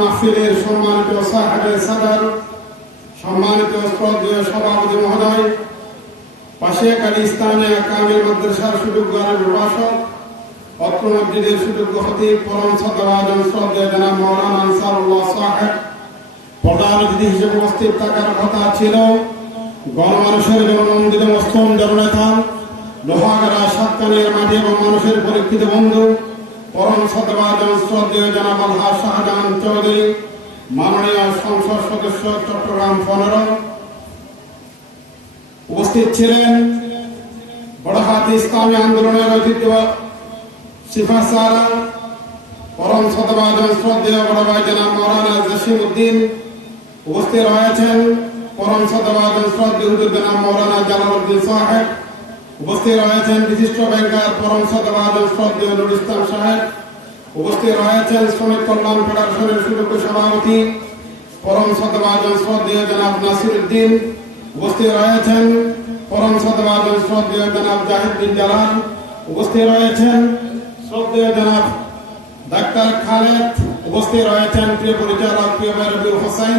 মাহফিলের সম্মানিত সাহেবে সাদর, সম্মানিত শ্রদ্ধেয় সভাপতি মহোদয়, পাশেক আলী ইসলামিয়া কামিল মাদ্রাসার সুযোগ্য প্রভাষক, অত্র মসজিদের সুযোগ্য খতিব, পরম শ্রদ্ধাভাজন শ্রদ্ধেয় জনাব মাওলানা আনসারুল্লাহ সাহেব, প্রধান অতিথি হিসেবে উপস্থিত থাকার কথা ছিল গণমানুষের জননন্দিত মস্তম জননেতা, লোহাগাড়া সাতকানির মাটি এবং মানুষের পরীক্ষিত বন্ধু, পরম শ্রদ্ধাভাজন শ্রদ্ধেয় জনাব আলহাজ শাহজাহান চৌধুরী, মাননীয় সংসদ সদস্য চট্টগ্রাম 15। উপস্থিত ছিলেন বড়হাতি ইসলামী আন্দোলনের ঐতিহ্য সিফাসারা, পরম শ্রদ্ধাভাজন শ্রদ্ধেয় বড় ভাই জনাব মাওলানা জসিম উদ্দিন। উপস্থিত রয়েছেন পরম শ্রদ্ধাভাজন শ্রদ্ধেয় হুজুর জনাব মাওলানা জালালউদ্দিন সাহেব। উপস্থিত রয়েছেন বিশিষ্ট ব্যাংকার পরম শ্রদ্ধাভাজন শ্রদ্ধেয় নুরুল ইসলাম সাহেব। উপস্থিত রয়েছেন শ্রমিক কল্যাণ ফেডারেশনের সুযোগ্য সভাপতি পরম শ্রদ্ধাভাজন শ্রদ্ধেয় জনাব নাসির উদ্দিন। উপস্থিত রয়েছেন পরম শ্রদ্ধাভাজন শ্রদ্ধেয় জনাব জাহিদ বিন জালাল। উপস্থিত রয়েছেন শ্রদ্ধেয় জনাব ডাক্তার খালেদ। উপস্থিত রয়েছেন প্রিয় পরিচালক প্রিয় ভাই রবিউল হোসেন।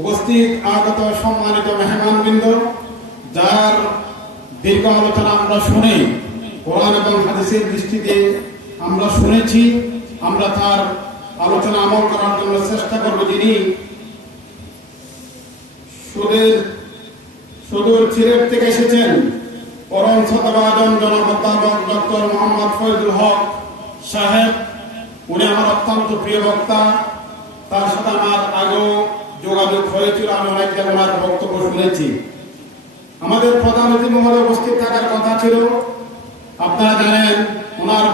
উপস্থিত আগত সম্মানিত মেহমানবৃন্দ, যার দীর্ঘ আলোচনা আমরা শুনে কোরআন এবং হাদিসের দৃষ্টিতে আমরা শুনেছি, আমরা তার আলোচনা আমল করার জন্য চেষ্টা করব। যিনি সুদূর সিলেট থেকে এসেছেন, পরম শ্রদ্ধাভাজন জনাব অধ্যাপক ডক্টর মোহাম্মদ ফয়জুল হক সাহেব। উনি আমার অত্যন্ত প্রিয় বক্তা, তার সাথে আমার আগেও যোগাযোগ হয়েছিল, আমি অনেক ওনার বক্তব্য শুনেছি। আমাদের প্রধান অতিথি মহোদয় উপস্থিত থাকার কথা ছিল, আপনারা জানেন ওনার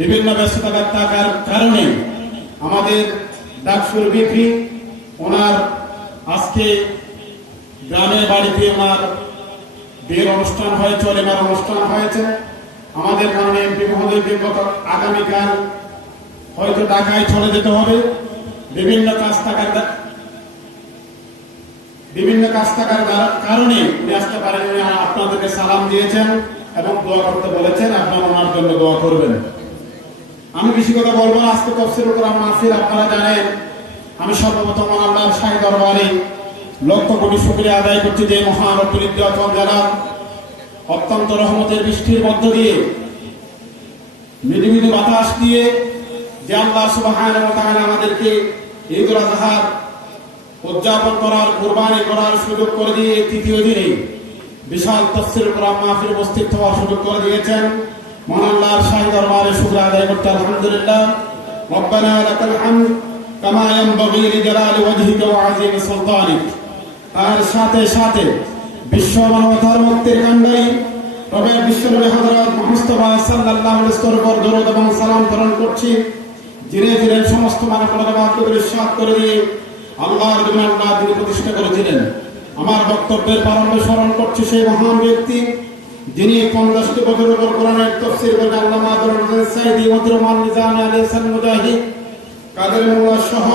বিভিন্ন ব্যস্ততা থাকার কারণে আমাদের ডাকসুর বিপি ওনার আজকে গ্রামের বাড়িতে ওনার বিয়ের অনুষ্ঠান হয়েছে, অলিমার অনুষ্ঠান হয়েছে। আমাদের মাননীয় এমপি মহোদয়কে আগামীকাল হয়তো ঢাকায় চলে যেতে হবে, বিভিন্ন কাজ থাকার কারণে উনি আসতে পারেন। উনি আপনাদেরকে সালাম দিয়েছেন এবং দোয়া করতে বলেছেন, আপনারা ওনার জন্য দোয়া করবেন। আমি বেশি কথা বলবো না, আজকে তাফসীরুল কোরআন মাহফিল আপনারা জানেন। আমি সর্বপ্রথম আল্লাহর শাহী দরবারে লক্ষ কোটি শুকরিয়া আদায় করছি যে মহান রব্বুল ইজ্জত ওয়াল জালাল অত্যন্ত রহমতের বৃষ্টির মধ্য দিয়ে, মৃদু মৃদু বাতাস দিয়ে যে আল্লাহ সুবহানাহু ওয়া তাআলা আমাদেরকে ঈদুল আযহার উদযাপন করার, কুরবানি করার সুযোগ করে দিয়ে তৃতীয় দিনে বিশাল তাফসীরুল কোরআন মাহফিল উপস্থিত হওয়ার সুযোগ করে দিয়েছেন। মহান আল্লাহর শাহী দরবারে শুকরিয়া আদায় করতে আলহামদুলিল্লাহ। রব্বানা লাকাল হামদ কামা ইয়ানবাগি লিজালালি ওয়াজহিকা ওয়া আযীমি সুলতানিক। আর সাথে সাথে বিশ্ব মানবতার মুক্তির কাণ্ডারী রবের বিশ্বনবী হযরত মুস্তাফা সাল্লাল্লাহু আলাইহি ওয়াসাল্লামের দরুদ এবং সালাম প্রেরণ করছি, যিনি ছিলেন সমস্ত মানবতার ইরশাদ করে দিয়ে আল্লাহর জন্য আল্লাহ তিনি প্রতিষ্ঠা করেছিলেন। আমার বক্তব্যের প্রারম্ভে স্মরণ করছি সেই মহান ব্যক্তি যিনি 50টি বছরের উপর কোরআনের তাফসীর করে আল্লামা আব্দুল সাইদি মদরুমান নিজামী আলাইহিস সালাম মুজাহিদ কাদের মোল্লা সহ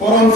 পরম